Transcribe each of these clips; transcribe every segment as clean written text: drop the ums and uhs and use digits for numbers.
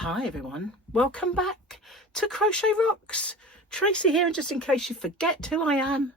Hi everyone, welcome back to Crochet Rocks. Tracy here, and just in case you forget who I am,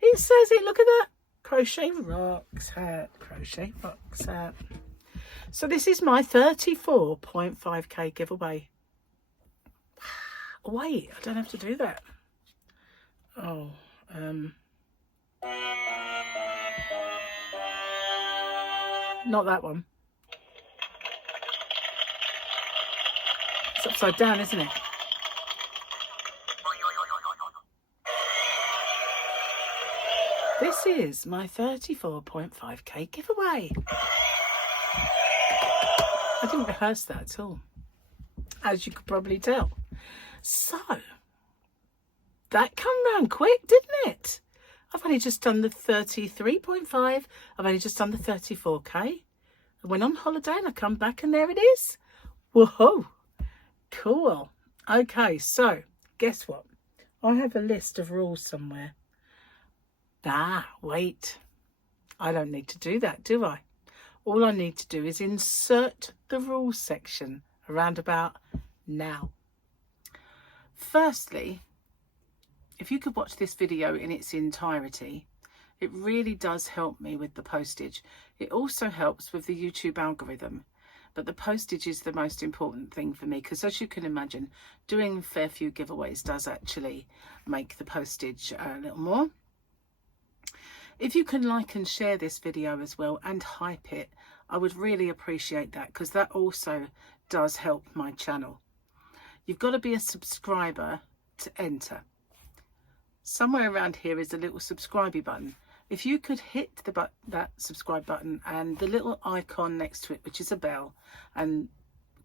it says it, look at that, Crochet Rocks hat, Crochet Rocks hat. So this is my 34.5k giveaway. Wait, I don't have to do that. Oh, not that one. It's upside down, isn't it? This is my 34.5k giveaway. I didn't rehearse that at all, as you could probably tell. So, that come round quick, didn't it? I've only just done the 33.5. I've only just done the 34k. I went on holiday and I come back and there it is. Whoa, cool. Okay, so guess what? I have a list of rules somewhere. Wait. I don't need to do that, do I? All I need to do is insert the rules section around about now. Firstly, if you could watch this video in its entirety, it really does help me with the postage. It also helps with the YouTube algorithm, but the postage is the most important thing for me because, as you can imagine, doing a fair few giveaways does actually make the postage a little more. If you can like and share this video as well and hype it, I would really appreciate that because that also does help my channel. You've got to be a subscriber to enter. Somewhere around here is a little subscribe button. If you could hit that subscribe button and the little icon next to it, which is a bell, and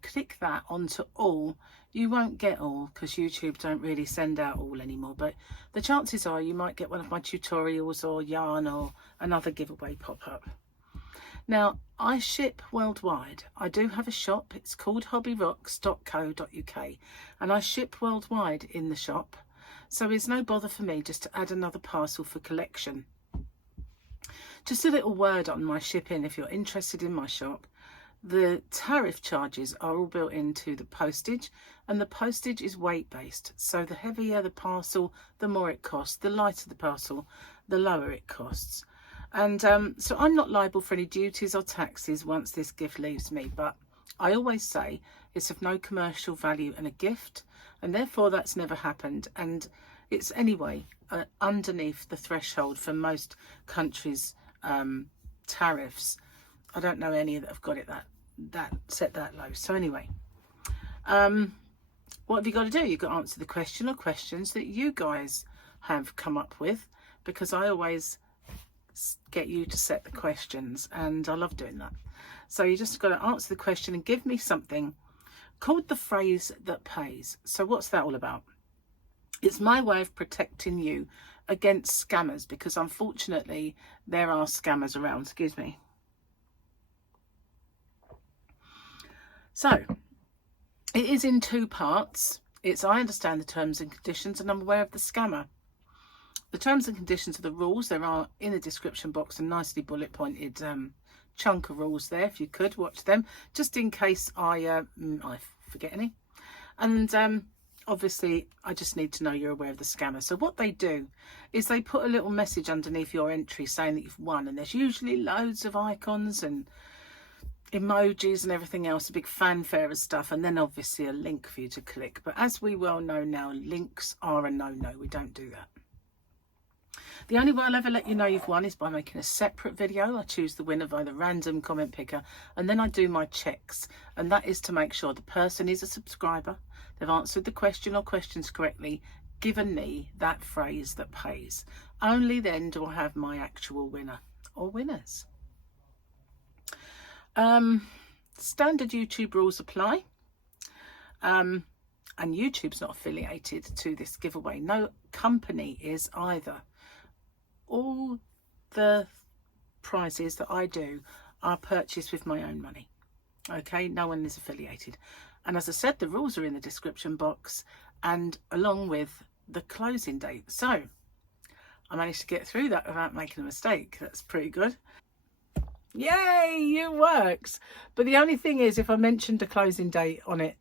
click that onto all, you won't get all because YouTube don't really send out all anymore, but the chances are you might get one of my tutorials or yarn or another giveaway pop up. Now, I ship worldwide. I do have a shop. It's called hobbyrocks.co.uk and I ship worldwide in the shop, so it's no bother for me just to add another parcel for collection. Just a little word on my shipping if you're interested in my shop. The tariff charges are all built into the postage, and the postage is weight based. So the heavier the parcel, the more it costs. The lighter the parcel, the lower it costs. And so I'm not liable for any duties or taxes once this gift leaves me. But I always say it's of no commercial value and a gift, and therefore that's never happened. And it's anyway underneath the threshold for most countries' tariffs. I don't know any that have got it that set that low. So anyway, what have you got to do? You've got to answer the question or questions that you guys have come up with, because I always get you to set the questions and I love doing that. So you just got to answer the question and give me something called the phrase that pays. So what's that all about? It's my way of protecting you against scammers, because unfortunately there are scammers around. Excuse me. So it is in two parts. It's I understand the terms and conditions and I'm aware of the scammer. The terms and conditions are the rules. There are in the description box a nicely bullet pointed chunk of rules there. If you could watch them, just in case I forget any. And obviously I just need to know you're aware of the scammer. So what they do is they put a little message underneath your entry saying that you've won, and there's usually loads of icons and emojis and everything else, a big fanfare of stuff, and then obviously a link for you to click. But as we well know now, links are a no-no. We don't do that. The only way I'll ever let you know you've won is by making a separate video. I choose the winner by the random comment picker, and then I do my checks, and that is to make sure the person is a subscriber, they've answered the question or questions correctly, given me that phrase that pays. Only then do I have my actual winner or winners. Standard YouTube rules apply, and YouTube's not affiliated to this giveaway. No company is either. All the prizes that I do are purchased with my own money. Okay, no one is affiliated. And as I said, the rules are in the description box and along with the closing date. So I managed to get through that without making a mistake. That's pretty good. Yay, it works. But the only thing is, if I mentioned a closing date on it,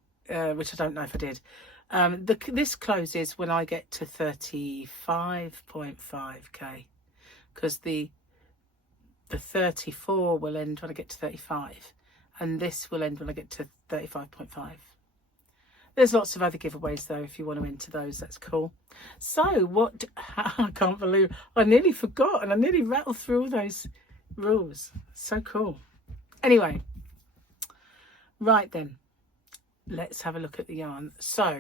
which I don't know if I did. This closes when I get to 35.5k, because the 34 will end when I get to 35, and this will end when I get to 35.5. There's lots of other giveaways though, if you want to enter those, that's cool. So what, I can't believe I nearly forgot, and I nearly rattled through all those rules. So cool. Anyway, right then, let's have a look at the yarn. So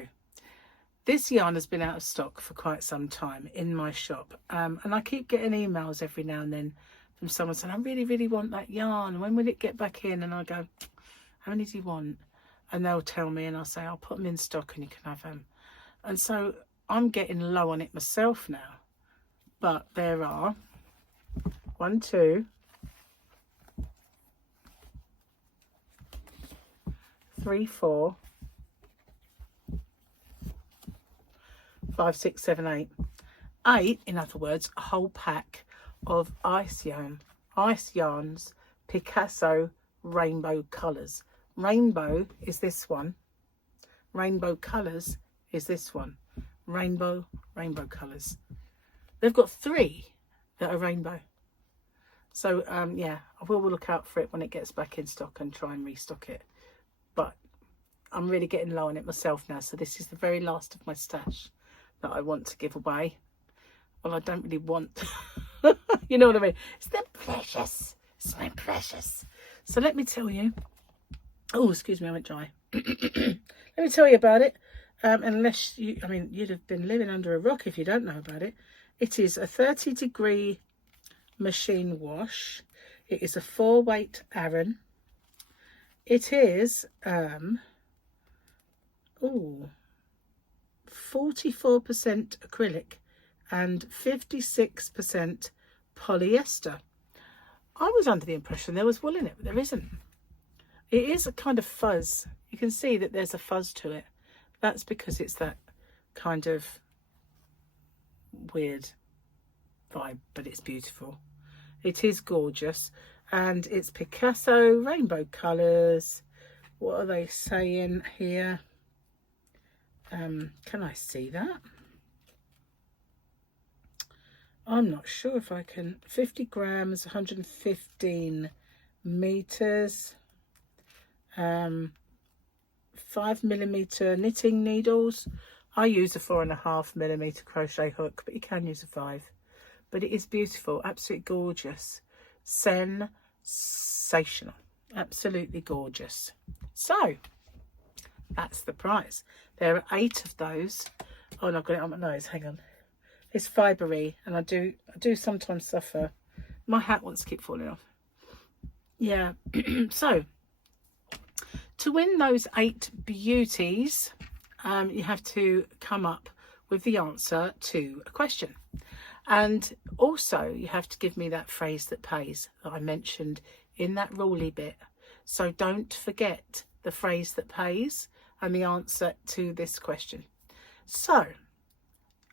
this yarn has been out of stock for quite some time in my shop, and I keep getting emails every now and then from someone saying, I really want that yarn, when will it get back in? And I go, how many do you want? And they'll tell me, and I'll say, I'll put them in stock and you can have them. And so I'm getting low on it myself now. But there are 1, 2, 3, 4, 5, 6, 7, 8. 8, in other words, a whole pack of ice yarns, Picasso Rainbow Colours. Rainbow is this one. Rainbow Colours is this one. Rainbow Colours. They've got 3 that are rainbow. So yeah, I will look out for it when it gets back in stock and try and restock it. But I'm really getting low on it myself now, so this is the very last of my stash that I want to give away. Well, I don't really want, you know what I mean? It's the precious. It's my precious. So let me tell you. Oh, excuse me, I went dry. Let me tell you about it. Unless you, I mean, you'd have been living under a rock if you don't know about it. It is a 30-degree machine wash. It is a 4-weight Aran. It is 44% acrylic and 56% polyester. I was under the impression there was wool in it, but there isn't. It is a kind of fuzz. You can see that there's a fuzz to it. That's because it's that kind of weird vibe, but it's beautiful. It is gorgeous, and it's Picasso Rainbow Colours. What are they saying here? Can I see that? I'm not sure if I can. 50 grams, 115 meters. 5mm knitting needles. I use a 4.5mm crochet hook, but you can use a 5. But it is beautiful, absolutely gorgeous, sensational, absolutely gorgeous. So that's the prize. There are 8 of those. Oh, and I've got it on my nose. Hang on. It's fibery, and I do sometimes suffer. My hat wants to keep falling off. Yeah. So to win those 8 beauties, you have to come up with the answer to a question. And also you have to give me that phrase that pays that I mentioned in that ruly bit. So don't forget the phrase that pays and the answer to this question. So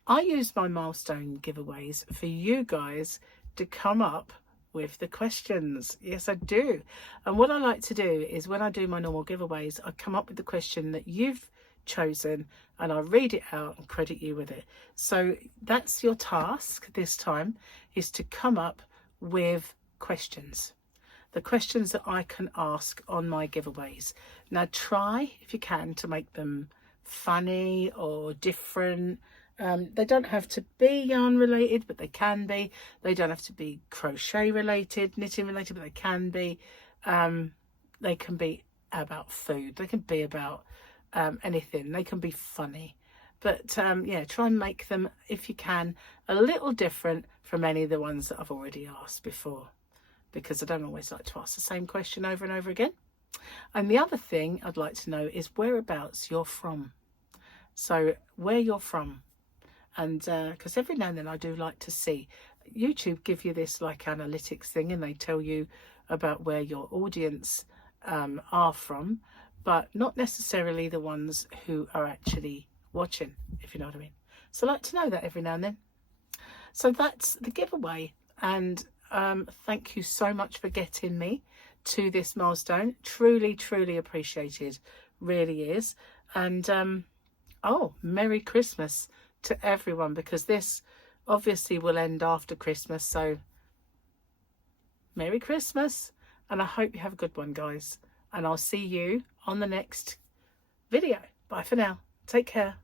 I use my milestone giveaways for you guys to come up with the questions. Yes, I do. And what I like to do is when I do my normal giveaways, I come up with the question that you've chosen and I read it out and credit you with it. So that's your task this time, is to come up with questions. The questions that I can ask on my giveaways. Now try, if you can, to make them funny or different. They don't have to be yarn related, but they can be. They don't have to be crochet related, knitting related, but they can be. They can be about food. They can be about anything. They can be funny. But yeah, try and make them, if you can, a little different from any of the ones that I've already asked before, because I don't always like to ask the same question over and over again. And the other thing I'd like to know is whereabouts you're from. So where you're from. And because every now and then I do like to see, YouTube give you this like analytics thing, and they tell you about where your audience are from, but not necessarily the ones who are actually watching, if you know what I mean. So I like to know that every now and then. So that's the giveaway, and thank you so much for getting me to this milestone. Truly appreciated, really is. And oh, Merry Christmas to everyone, because this obviously will end after Christmas. So Merry Christmas, and I hope you have a good one, guys. And I'll see you on the next video. Bye for now. Take care.